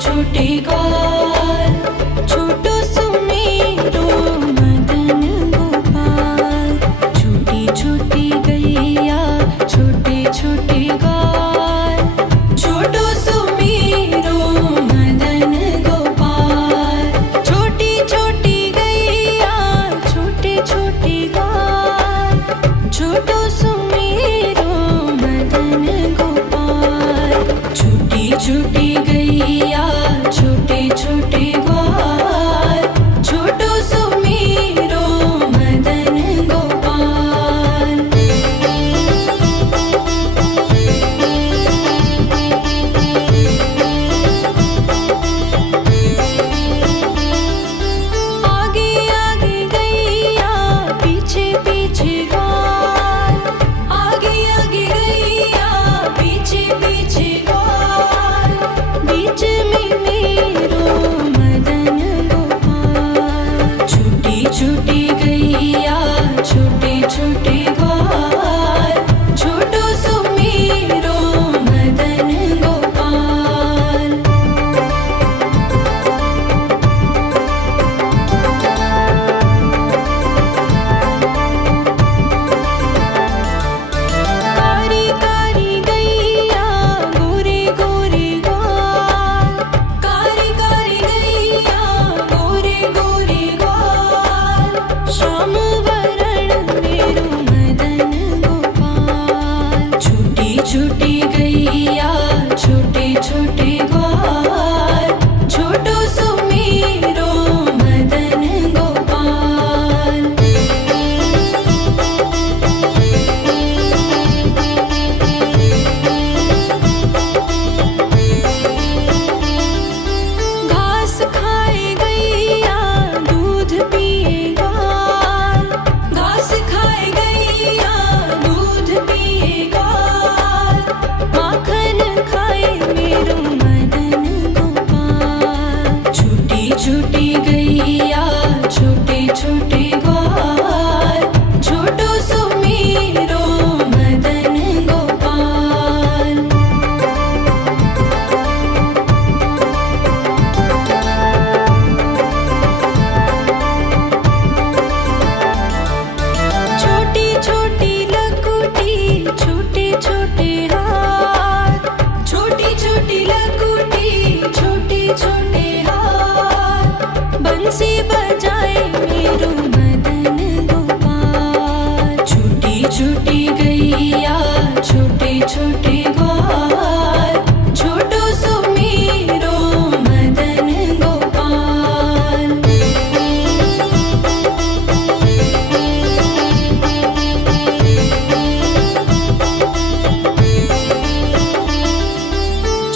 छोटे ग्वाल, छोटो सुमेरो मदन गोपाल। छोटी छोटी गैया छोटे छोटे ग्वाल, छोटो सुमेरो मदन गोपाल। छोटी छोटी गैया छोटे छोटे ग्वाल, छोटो सुमेरो मदन गोपाल। छोटी छोटी गैया छोटे छोटे ग्वाल, छोटो सुमेरो मदन गोपाल। आगे आगे गैया पीछे पीछे ग्वाल, आगे आगे गैया पीछे पीछे ग्वाल। बीच में मेरो मदन गोपाल। छोटी छोटी गैया छोटे छोटे ग्वाल, छोटो सुमेरो मदन गोपाल। कारी कारी गैया गोरे गोरे ग्वाल, कारी कारी गैया गोरे गोरे ग्वाल। श्याम वरण मेरो मदन गोपाल। छोटी छोटी गैया छोटे छोटे ग्वाल, छोटो सुमेरो मदन गोपाल। घास खाए गैया दूध पिए ग्वाल, घास खाए गैया दूध पिए ग्वाल। माखन खाए मेरो मदन गोपाल। छोटी छोटी गैया छोटे छोटे ग्वाल, छोटो सुमेरो मदन गोपाल। छोटी छोटी लकुटी छोटे छोटे हाथ, छोटी छोटी लकुटी छोटे छोटे हाथ। बंसी बजाए मेरो मदन गोपाल। छोटी छोटी गैया छोटे छोटे ग्वाल, छोटो सुमेरो मदन गोपाल।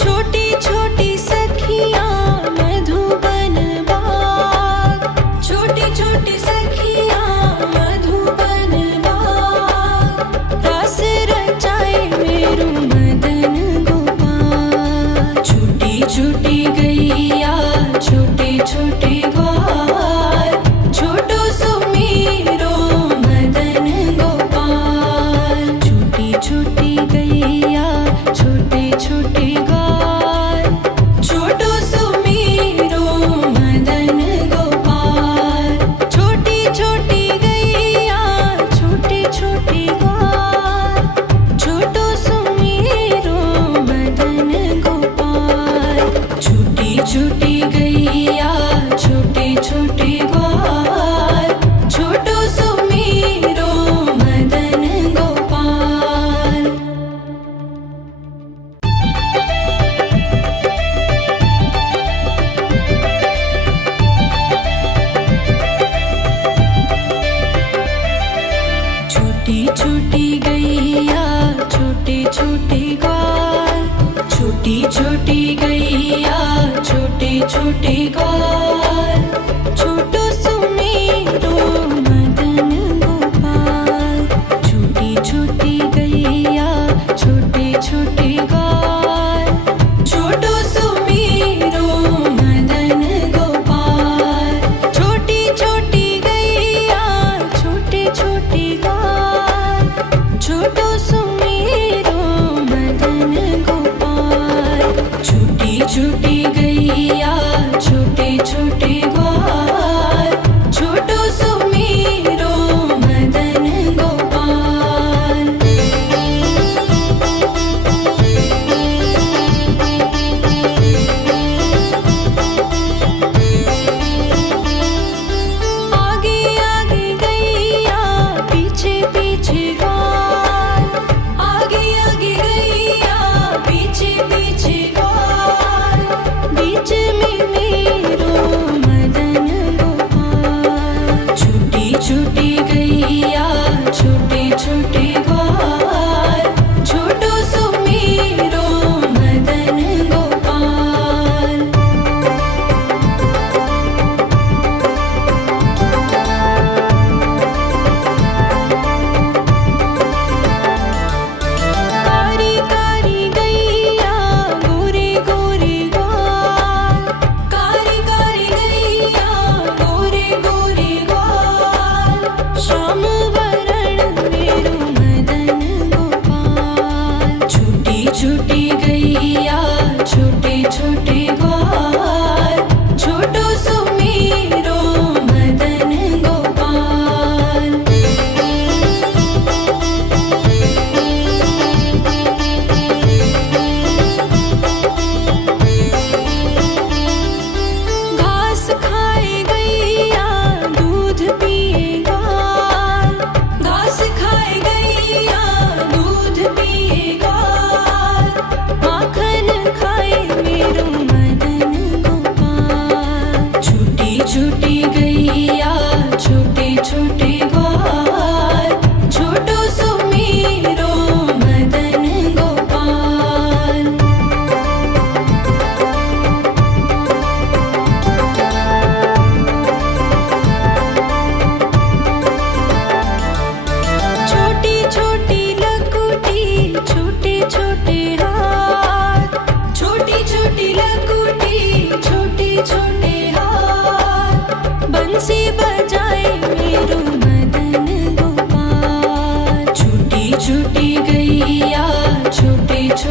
छोटी छोटी सखियाँ मधुबन बाग, छोटी छोटी सखियाँ मधुबन बाग। रस रचाए मेरो मदन गोपाल। छोटी छोटी गैया छोटे छोटे ग्वाल, छोटो सुमेरो मदन गोपाल। छोटी छोटी गैया छोटे छोटे ग्वाल, छोटो सुमेरो मदन गोपाल। छोटी छोटी गैया छोटे छोटे ग्वाल, छोटो सुमेरो मदन गोपाल। छोटी छोटी गैया छोटे छोटे ग्वाल, छोटो सुमेरो मदन गोपाल। छोटी छोटी गैया छोटे छोटे ग्वाल, छोटो सुमेरो मदन गोपाल। छोटी छोटी गैया छोटे छोटे ग्वाल, छोटो सुमेरो मदन गोपाल। छोटी छोटी गैया छोटे छोटे ग्वाल, छोटो सुमेरो मदन गोपाल। छोटी छोटी गैया छोटे छोटे ग्वाल, छोटी छोटी गैया छोटे छोटे ग्वाल, छोटो सुमेरो मदन गोपाल। छोटी छोटी गैया छोटे छोटे ग्वाल, छोटो सुमेरो मदन गोपाल। छोटी छोटी गैया छोटे छोटे ग्वाल, छोटो सुमेरो मदन गोपाल।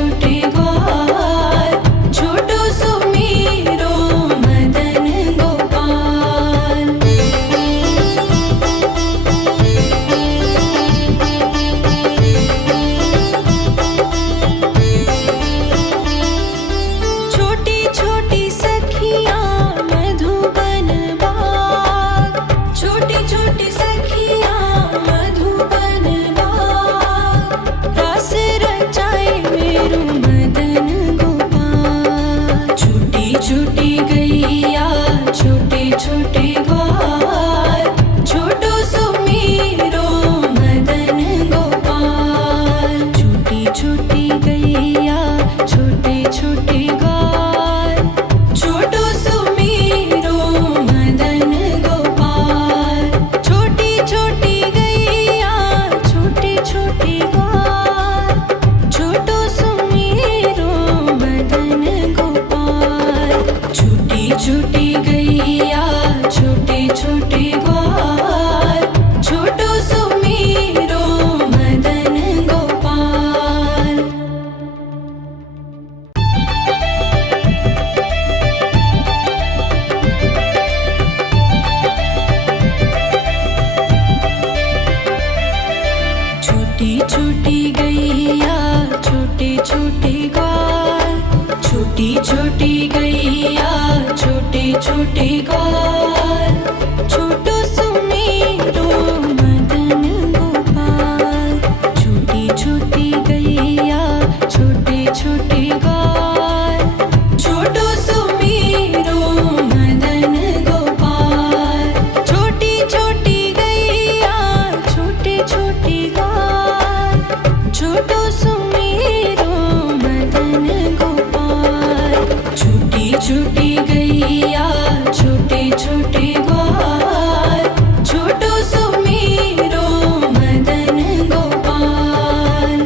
छोटे ग्वाल, छोटो सुमीरो मदन गोपाल। छोटी छोटी सखियाँ मधुबन बाग, छोटी छोटी सखियाँ मधुबन बाग, रास रचाए मेरो मदन गोपाल। छोटी छोटी गैया छोटे छोटे ग्वाल, छोटो सुमीरो मदन गोपाल। छोटी छोटी गैया छोटे छोटे ग्वाल, छोटो सुमीरो मदन गोपाल। छोटी छोटी गैया छोटे छोटे ग्वाल, छोटो सुमीरो मदन गोपाल। छोटी छोटी गैया छोटे छोटे ग्वाल, छोटो सुमीरो मदन गोपाल। छोटी छोटी गैया छोटे छोटे ग्वाल, छोटी छोटी गैया छोटे छोटे ग्वाल, छोटो सुमीरो मदन गोपाल। छोटी छोटी गैया छोटे छोटे ग्वाल, छोटो सुमीरो मदन गोपाल। छोटी छोटी गैया छोटे छोटे ग्वाल, छोटो सुमीरो मदन गोपाल। छोटी छोटी गैया छोटे छोटे ग्वाल, छोटो सुमीरो मदन गोपाल।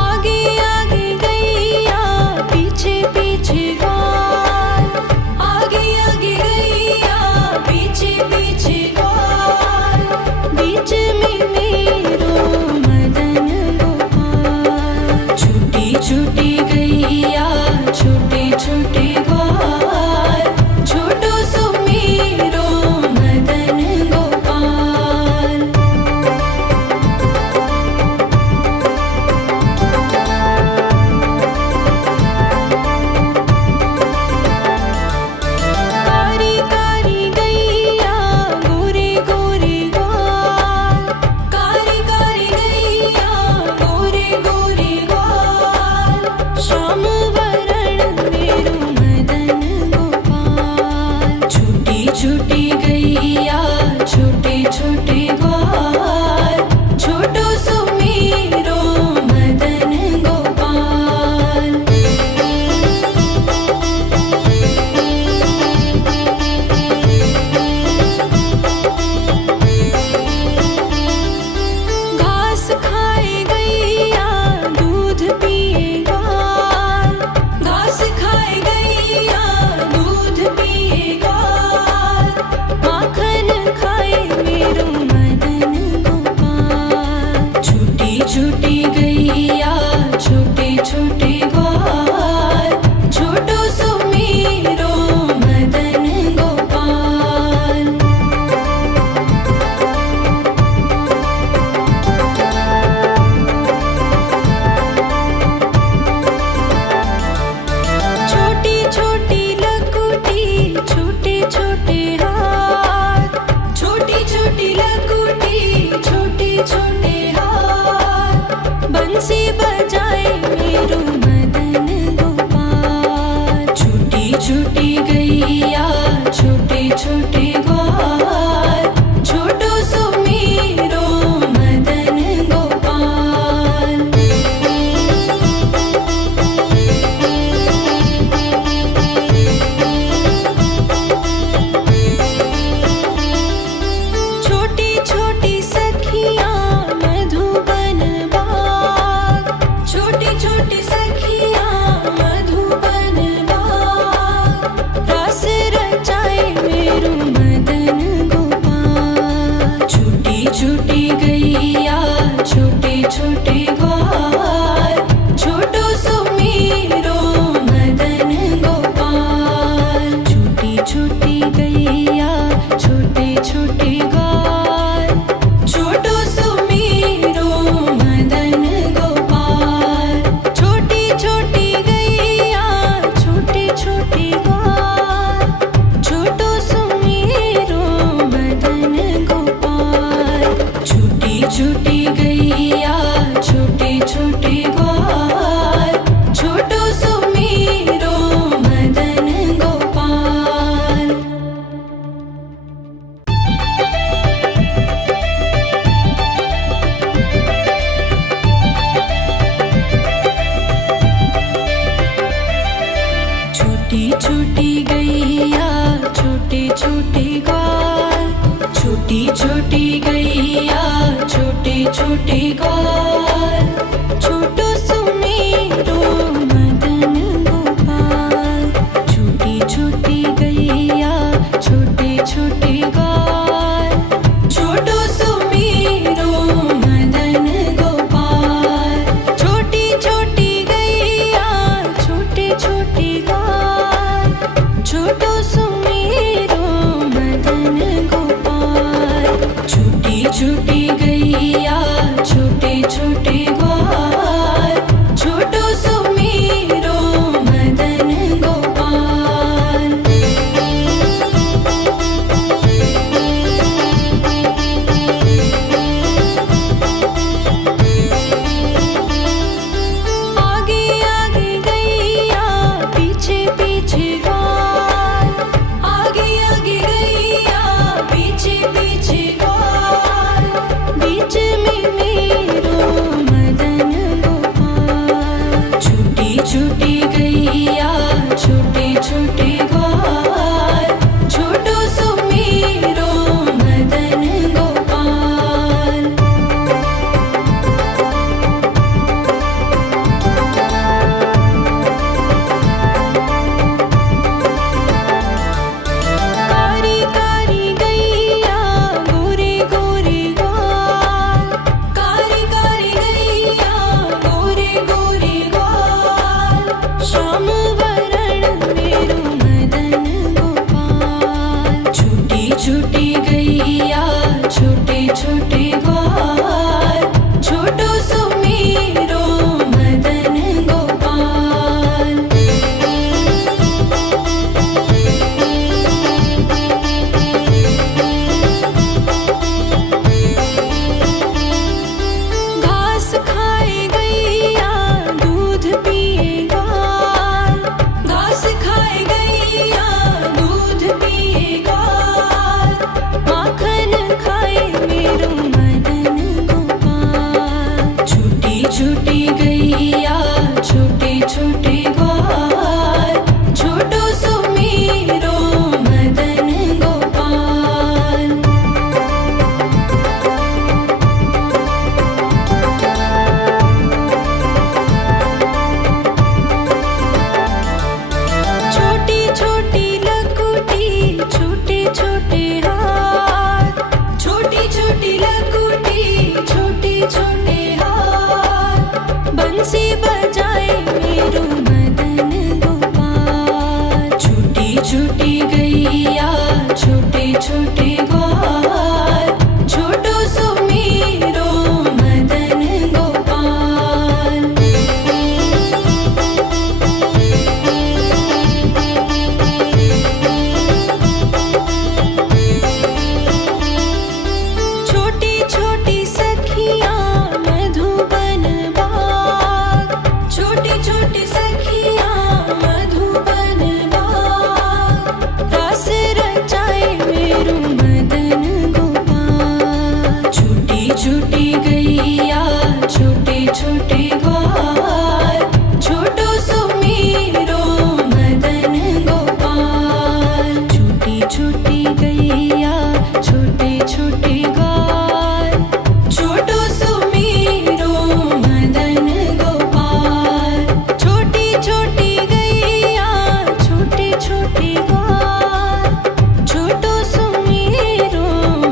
आगे आगे गैया पीछे पीछे ग्वाल, आगे आगे गैया पीछे पीछे ग्वाल, बीच में मेरो मदन गोपाल। छोटी छोटी गैया छोटे छोटे ग्वाल, छोटो सुमीरो मदन गोपाल। कारी कारी गैया गोरे गोरे ग्वाल, कारी कारी गैया गोरे गोरे ग्वाल, श्याम वरण मेरो मदन गोपाल। छोटी छोटी गैया छोटे छोटे ग्वाल, छोटो सुमीरो मदन गोपाल। घास खाए गैया दूध पिए ग्वाल, घास खाए गैया दूध पिए ग्वाल, माखन छोटे ग्वाल, छोटो सुमेरो मदन गोपाल। छोटी छोटी गैया छोटे छोटे ग्वाल, छोटो सुमेरो मदन गोपाल। छोटी छोटी गैया छोटे छोटे ग्वाल, छोटो सुमेरो मदन गोपाल। छोटी छोटी गैया छोटे छोटे ग्वाल, छोटो सुमेरो मदन गोपाल। आगे आगे गैया पीछे पीछे ग्वाल, आगे आगे गैया पीछे पीछे ग्वाल। बीच में मेरो मदन गोपाल। छोटी छोटी गैया छोटे छोटे ग्वाल, छोटो सुमेरो मदन गोपाल। कारी कारी गैया गोरे गोरे ग्वाल, कारी कारी गैया गोरे गोरे ग्वाल। श्याम वरण मेरो मदन गोपाल। छोटी छोटी गैया छोटे छोटे ग्वाल, छोटो सुमेरो मदन गोपाल। घास खाए गैया दूध पिए ग्वाल, घास खाए गैया दूध पिए ग्वाल। माखन खाए मेरो मदन गोपाल। छोटी छोटी गैया छोटे छोटे ग्वाल, छोटो सुमेरो मदन गोपाल। छोटी छोटी लकुटी छोटे छोटे हाथ, छोटी छोटी लकुटी छोटे छोटे हाथ। बंसी बजाए मेरो मदन गोपाल। छोटी छोटी गैया छोटे छोटे ग्वाल, छोटो सुमेरो मदन गोपाल। छोटी छोटी सखियाँ मधुबन बाग, छोटी छोटी सखियाँ मधुबन बाग। रास रचाए मेरो मदन गोपाल। छोटी छोटी गैया छोटे छोटे ग्वाल, छोटो सुमेरो मदन गोपाल। छोटी छोटी गैया छोटे छोटे ग्वाल, छोटो सुमेरो मदन गोपाल। छोटी छोटी गैया छोटे छोटे ग्वाल, छोटो सुमेरो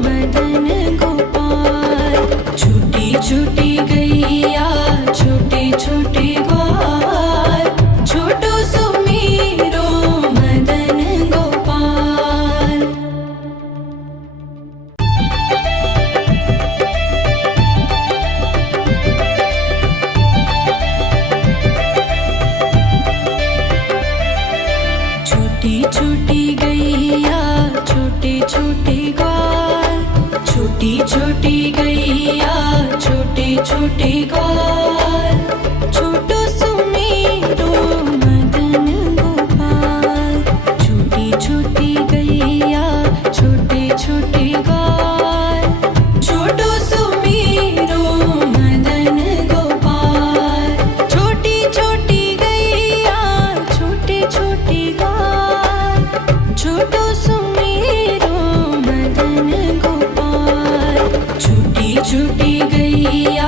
मदन गोपाल। छोटी छोटी गैया छोटे छोटे ग्वाल, छोटो सुमेरो मदन गोपाल। छोटी छोटी गैया छोटे छोटे ग्वाल, छोटी छोटी गैया छोटे छोटे ग्वाल। छोटो सुमेरो मदन गोपाल। छोटी छोटी गैया छोटे छोटे ग्वाल, छोटो सुमेरो मदन गोपाल। छोटी छोटी गैया छोटे छोटे ग्वाल, छोटो सुमेरो मदन गोपाल। छोटी छोटी गैया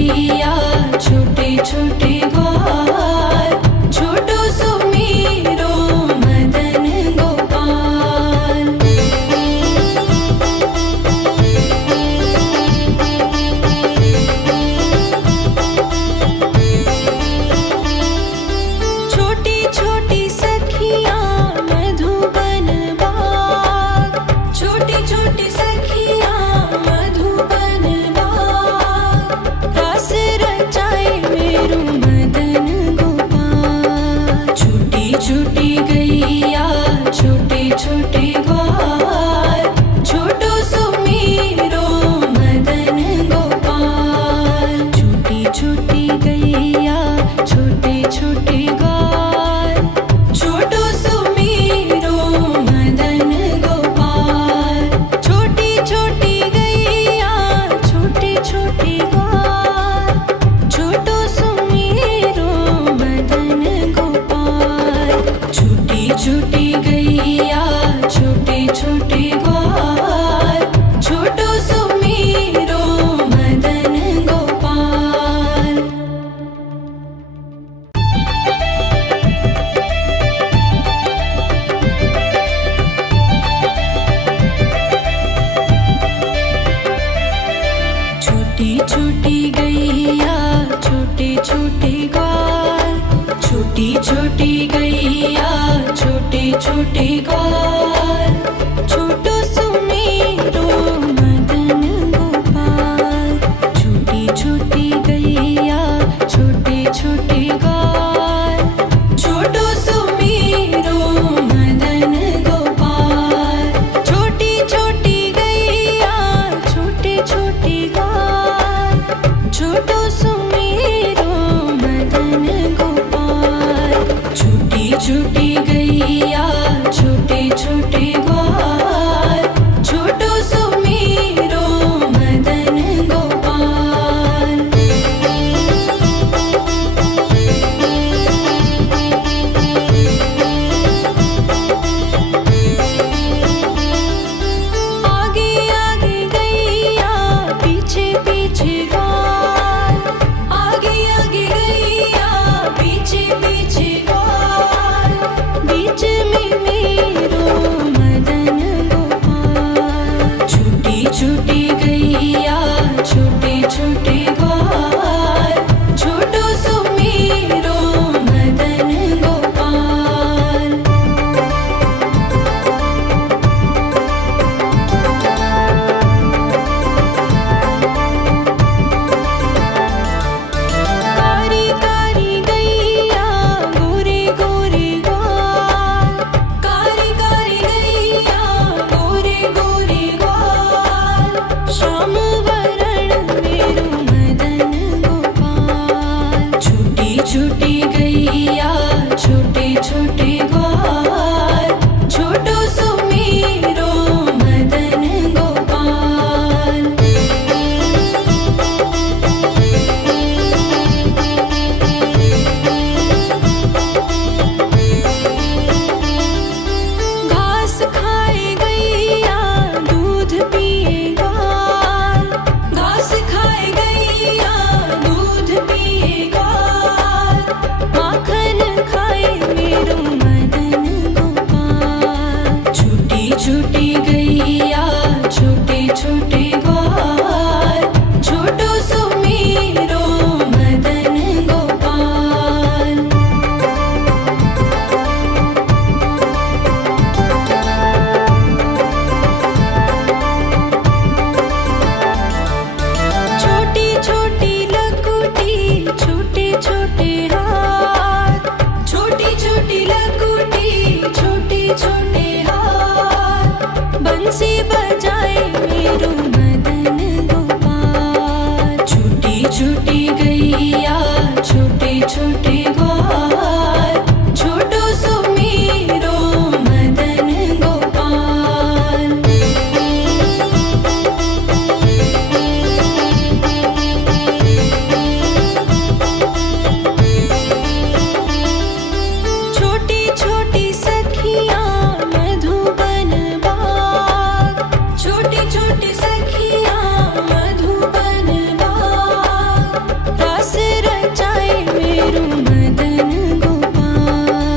गैया छोटे छोटे ग्वाल छोटो सुमीरो मदन गोपाल। छोटी छोटी सखियाँ मधुबन बाग छोटी छोटी सखियाँ मधुबन बाग रास रचाए मेरो मदन गोपाल। छोटी छोटी गैया छोटे छोटे ग्वाल छोटो सुमीरो मदन गोपाल। छोटी छोटी गैया छोटे छोटे ग्वाल छोटो सुमीरो मदन गोपाल। छोटी छोटी गैया छोटे छोटे ग्वाल छोटो सुमीरो मदन गोपाल। छोटी छोटी गैया छोटे छोटे ग्वाल छोटो सुमीरो मदन गोपाल। छोटी छोटी गैया छोटे छोटे ग्वाल छोटी छोटी गैया छोटे छोटे ग्वाल छोटो सुमीरो मदन गोपाल। छोटी छोटी गैया छोटे छोटे ग्वाल छोटो सुमीरो मदन गोपाल। छोटी छोटी गैया छोटे छोटे ग्वाल छोटो सुमीरो मदन गोपाल। छोटी छोटी गैया छोटे छोटे ग्वाल छोटो सुमीरो मदन गोपाल। आगे आगे गैया पीछे पीछे ग्वाल आगे आगे गैया पीछे पीछे ग्वाल बीच में मेरो मदन गोपाल। छोटी छोटी गैया छोटे छोटे ग्वाल छोटो सुमीरो मदन गोपाल। कारी कारी गैया गोरे गोरे ग्वाल कारी कारी गैया गोरे गोरे ग्वाल श्याम वरण मेरो मदन गोपाल। छोटी छोटी गैया छोटे छोटे ग्वाल छोटो सुमीरो मदन गोपाल। घास खाए गैया दूध पिए ग्वाल घास खाए गैया दूध पिए ग्वाल। माखन खाए मेरो मदन गोपाल। छोटी छोटी गैया छोटे छोटे ग्वाल छोटो सुमीरो मदन गोपाल। छोटी छोटी लकुटी छोटे छोटे हाथ छोटी छोटी लकुटी छोटे छोटे हाथ बंसी बजाए मेरो मदन गोपाल। छोटी छोटी गैया छोटे छोटे ग्वाल छोटो सुमीरो मदन गोपाल। छोटी